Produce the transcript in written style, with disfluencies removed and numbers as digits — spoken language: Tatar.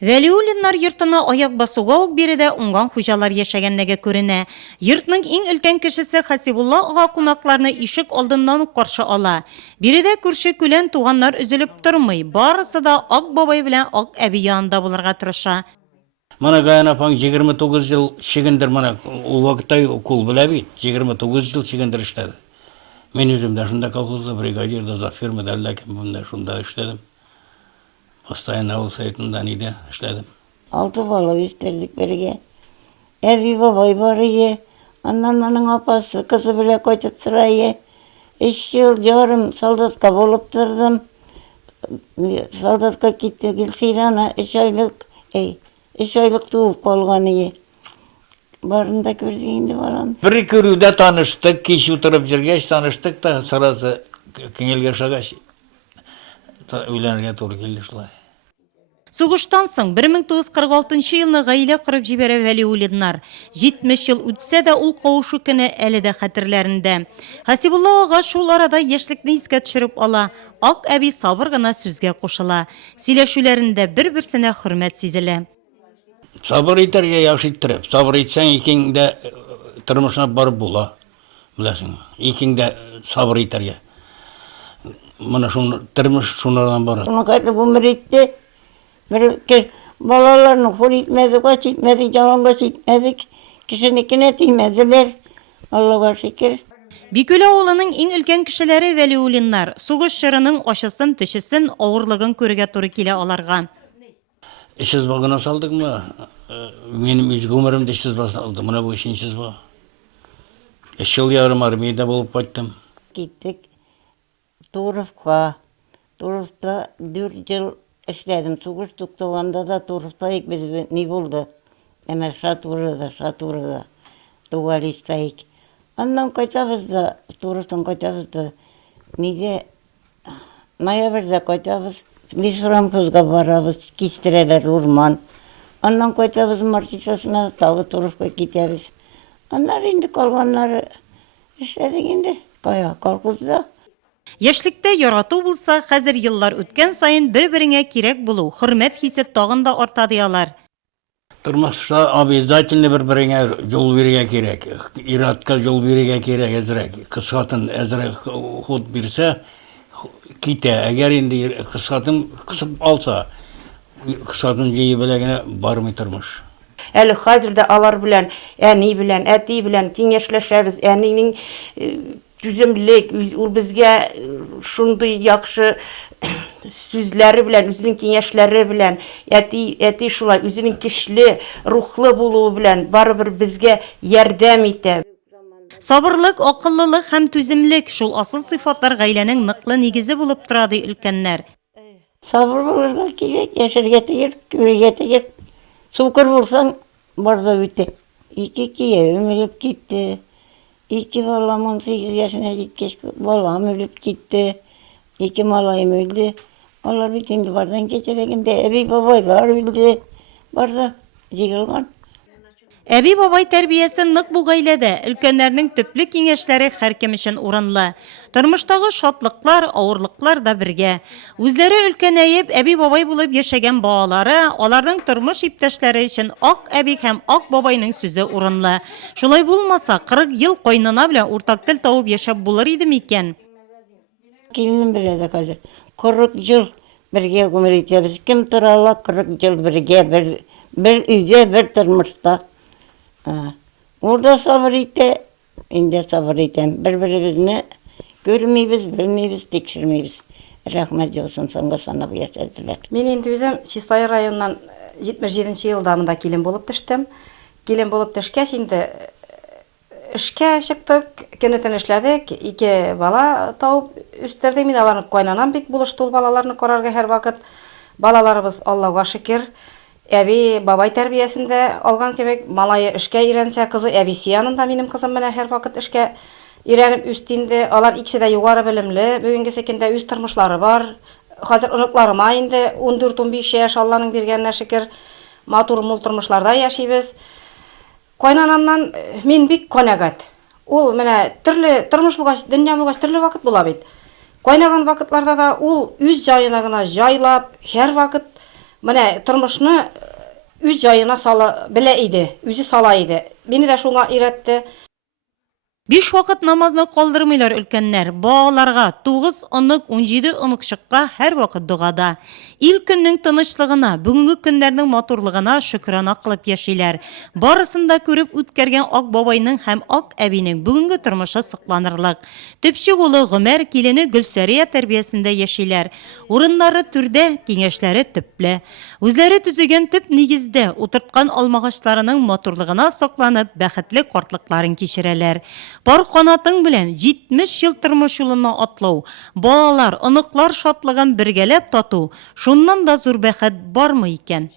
Вәлиуллиннар йортына аяк басуга ук биредә уңган хуҗалар яшәгәнлеге күренә. Йортның иң өлкән кешесе Хасибулла ага кунакларны ишек алдыннан ук каршы ала. Биредә күрше күлән туганнар өзелеп тормый. Барысы да Ак бабай белән Ак әби янында булырга тырыша. Мана Гаян апаң 29 жыл шигендер, мана ул вакытта кул белә бит. 29 жыл шигендер эшләде. Мен үзем дә шунда колхозда, бригадирда, за фирмада ләкин бунда шунда эшләдем. Постоянно авыл советында ниде эшләдем. 6 бала үстердек бергә. Әби бабай бар иде. Аннан аның апасы кызы белән кайтып тора иде. 3 ел ярым солдатка булып тордым. Солдатка китте Гөлсирана 3 айлык туып калган иде. Барында күрдек инде балам. Бер күрүдә таныштык, кич утырып җиргәч таныштык та сразу киңелгә шагач. Өйләнергә туры килде шулай. Сугыштан соң 1946 елны гаилә корып җибәрә Вәлиуллиннар. 70 ел үтсә дә ул кавышу көне әле дә хәтерләрендә. Хасибулла ага шул арада яшьлекне искә төшереп ала. Ак әби сабыр гына сүзгә кушыла. Сөйләшүләрендә бер-берсенә хөрмәт сизелә. Сабыр итәргә яхшы иттереп, сабыр итсәң икең дә тормышына барып була. Беләсең, икең дә сабыр итәргә. Мына шуны тормыш шуннан бара. Шуны кайтып умыр итте. Bir balalarını hor etmedik, aç etmedik, yalangaç etmedik. Kişinikine değmediler. Allah'a şükür. Бикүлә авылының иң өлкән кешеләре Вәлиуллиннар сугыш чорының ачысын, төшесен, авырлыгын күрергә туры килә аларга. Эшсез багына салдыкмы? Минем үз гомеремдә эшсез салды. Менә бу ишенчез ба. 3 ел ярым армиядә булып кайттым. Gittik Turuf'a. Turuf'ta 4 yıl işledim. Suğuş tuktağında da Turuf'tayık biz ne buldu? Hemen Şatur'da. Tuvalistayık. Ondan kaçabız da, Turuf'tan kaçabız da. Nide, noyabrda kaçabız. Lisrampızga varabız, kistireler urman. Ondan kaçabız Martişasına, tağı Turuf'a gideriz. Onlar indi kalganları işledik indi. Kaya kalkızda. Яшьлектә ярату булса, хәзер еллар үткән сайын бер-береңә кирәк булу, хөрмәт хисе тагын да арта диялар. Тормышта обязательно бер-береңә жол бирергә кирәк. Иратка жол бирергә кирәк әзрәк. Кысатын әзрәк ход бирсә, китә. Әгәр инде кысатын кысып алса, кысатын җые беләгенә бармый тормыш. Әле хәзердә алар белән, әни белән, әти белән киңәшләшәбез. Әнинең түземлек, ул безгә шундый яхшы сүзләре белән, үзенең киңәшләре белән, әти шулай үзенең көчле, рухлы булуы белән барыбер безгә ярдәм итә. Сабырлык, акыллылык һәм түземлек шул асыл сыйфатлар гаиләнең ныклы нигезе булып тора ди өлкәннәр. Sabır bulurlar ki yaşarga tegir, körege tegir. Sukır bulsan barda bitti. 2 evim ölüp gitti. 2 balam 18 yaşına gitmiş, balam ölüp gitti. 2 malayım öldü. Onlar bitindi bardan geçerekinde ebi babaylar öldü. Barda yıkılgan. Әби бабай тәрбиясе нык бу гаиләдә, өлкәннәрнең төпле киңәшләре һәркем өчен урынлы. Тормыштагы шатлыклар, авырлыклар да бергә. Үзләре өлкәнәеп, әби бабай булып яшәгән балалары, аларның тормыш иптәшләре өчен Ак әби һәм Ак бабайның сүзе урынлы. Шулай булмаса, 40 ел кайнана белән уртак тел табып яшәп булыр иде микән? Kelinim bile de kalır. 40 yıl birge ömür itiyoruz. Kim turala 40 yıl birge bir üze bir tırmışta. Orada sabır ite, indi sabır iten. Birbirimizni görmeyiz, bilmeyiz, tekşirmeyiz. Rahmet olsun sana bu yaşadılar. Мен инде үзем Чистай районынан 77 елда монда килен булып төштем. Килен булып төшкәч инде эшкә чыктык, көнетен эшләдек. 2 бала тауып үстердек. Мин аларны кайнанам бик булышты ул балаларны карарга һәр вакыт. Балаларыбыз Аллаһка шөкер. Әби бабай тәрбиясендә алган кебек, малае эшкә өйрәнсә, кызы әбисе янында минем кызым менә һәр вакыт эшкә өйрәнеп үсте инде. Алар икесе дә югары белемле, бүгенге секендә үз тормышлары бар. Хәзер оныкларыма инде 14-15 яшь Алланың биргәненә шөкер, матур мул тормышларда яшибез. Кайнанамнан мин бик канәгать. Ул менә төрле тормыш булгач, дөнья булгач төрле вакыт була бит. Кайнаган вакытларда да ул үз җаена гына җайлап, һәр вакыт Менә тормышны үз җаена сала белә иде, үзе сала иде. Мине дә шуңа өйрәтте. 5 вакыт намазны калдырмыйлар өлкәннәр. Балаларга 9 онык, 17 оныкчыкка һәр вакыт дугада. Ил көннең тынычлыгына, бүгенге көннәрнең матурлыгына шөкранә кылып яшиләр. Барысында күреп үткәргән Ак бабайның һәм Ак әбинең бүгенге тормышы сакланырлык. Төпчек улы Гомәр, килене Гөлсәрия тәрбиясендә яшиләр. Урыннары түрдә, киңәшләре төпле. Үзләре төзегән төп нигездә утырткан алмагачларының матурлыгына сакланып, бәхетле картлыкларын кичерәләр. Бар канатың белән 70 ел тормыш юлына атлау, балалар, оныклар шатлыгын бергәләп тату, шуннан да зур бәхет бармы икән?